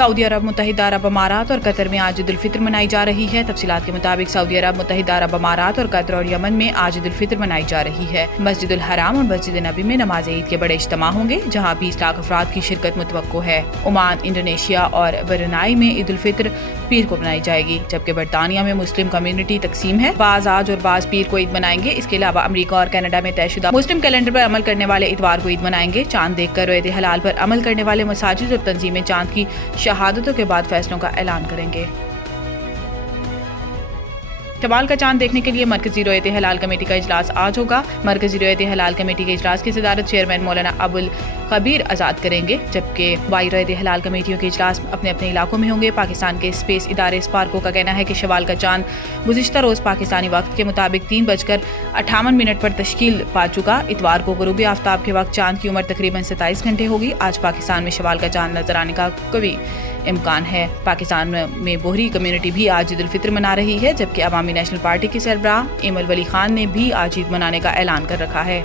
Saudi अरब, मुत्तहिदा अरब अमारात और Qatar में आज ईद उल फित्र मनाई जा रही है। तफसीलात के मुताबिक सऊदी अरब, मुत्तहिदा अरब अमारात और कतर और यमन में आज ईद उल फित्र मनाई जा रही है। मस्जिद उल हराम और मस्जिद नबी में नमाज ईद के बड़े इज्तिमा होंगे, जहाँ 20 लाख अफराद की शिरकत मुतवक्को है। ओमान, इंडोनेशिया और ब्रुनाई में ईद उल फित्र पीर को मनाई जाएगी, जबकि बरतानिया में मुस्लिम कम्युनिटी तकसीम है। बाज आज और बाज पीर को ईद मनाएंगे। इसके अलावा अमेरिका और कनाडा में तयशुदा मुस्लिम कैलेंडर पर अमल करने वाले इतवार को ईद मनाएंगे। चांद देखकर रोयत हलाल पर अमल करने वाले मसाजिद और तंजीमें चांद की शहादतों के बाद फैसलों का ऐलान करेंगे। शवाल का चांद देखने के लिए मरकजी रोयत हलाल कमेटी का इजलास आज होगा। मरकजी रोयत हलाल कमेटी के इजलास की सदारत चेयरमैन मौलाना अबुल खबीर आजाद करेंगे, जबकि वाई रोयत हलाल कमेटियों के इजलास अपने अपने इलाकों में होंगे। पाकिस्तान के स्पेस इदारे स्पार्को का कहना है कि शवाल का चांद गुज़िश्ता रोज पाकिस्तानी वक्त के मुताबिक 3:58 पर तश्कील पा चुका। इतवार को गुरूब आफ्ताब के वक्त चांद की उम्र तकरीबन 27 घंटे होगी। आज पाकिस्तान में शवाल का चांद नजर आने का कवी इम्कान है। पाकिस्तान में बोहरी कम्युनिटी भी आज ईद उल फित्र मना रही है, जबकि अवामी नेशनल पार्टी के सरबराह इमल वली खान ने भी आज ईद मनाने का ऐलान कर रखा है।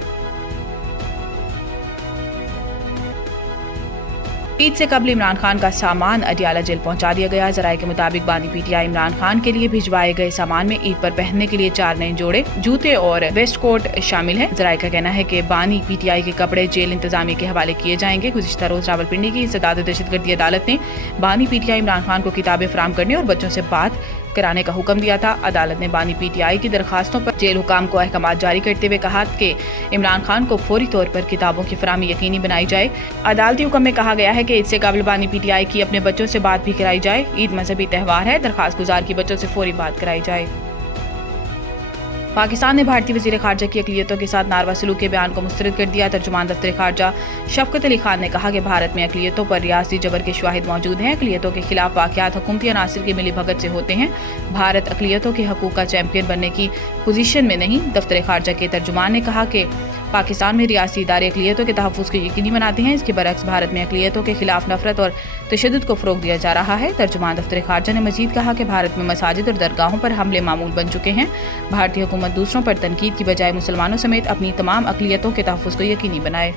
ईद से कबल इमरान खान का सामान अडियाला जेल पहुंचा दिया गया। जराये के मुताबिक बानी पीटीआई इमरान खान के लिए भिजवाए गए सामान में ईद पर पहनने के लिए 4 नए जोड़े जूते और वेस्ट कोट शामिल हैं। जराये का कहना है कि बानी पीटीआई के कपड़े जेल इंतजामिया के हवाले किए जाएंगे। गुज़िश्ता रोज रावलपिंडी की इंसदाद दहशतगर्दी अदालत ने बानी पीटीआई इमरान खान को किताबें फराहम करने और बच्चों से बात कराने का हुक्म दिया था। अदालत ने बानी पीटीआई की दरखास्तों पर जेल हुकाम को अहकामात जारी करते हुए कहा कि इमरान खान को फौरी तौर पर किताबों की फराहमी यकीनी बनाई जाए। अदालती हुक्म में कहा गया है कि इससे काबिल बानी पीटीआई की अपने बच्चों से बात भी कराई जाए। ईद मजहबी त्यौहार है, दरखास्त गुजार की बच्चों से फौरी बात कराई जाए। पाकिस्तान ने भारतीय वज़ीर ख़ारजा की अक़लियतों के साथ नारवा सलूक के बयान को मुस्तरद कर दिया। तर्जुमान दफ्तर ख़ारजा शफ़क़त अली खान ने कहा कि भारत में अक़लियतों पर रियासती जबर के शवाहिद मौजूद हैं। अक़लियतों के खिलाफ वाक़यात हुकूमती अनासिर की मिली भगत से होते हैं। भारत अक़लियतों के हकूक़ का चैंपियन बनने की पोजीशन में नहीं। दफ्तर ख़ारजा के तर्जुमान ने कहा कि पाकिस्तान में रियासती इदारे अक़लियतों के तहफ़्फ़ुज़ को यकीनी बनाते हैं। इसके बरअक्स भारत में अक़लियतों के खिलाफ नफरत और तशद्दुद को फ़रोग़ दिया जा रहा है। तर्जुमान दफ्तर ख़ारजा ने मज़ीद कहा कि भारत में मसाजिद और दरगाहों पर हमले मामूल बन चुके हैं। भारतीय हुकूमत दूसरों पर तनकीद की बजाय मुसलमानों समेत अपनी तमाम अक़लियतों के तहफ़्फ़ुज़ को यकीनी बनाए।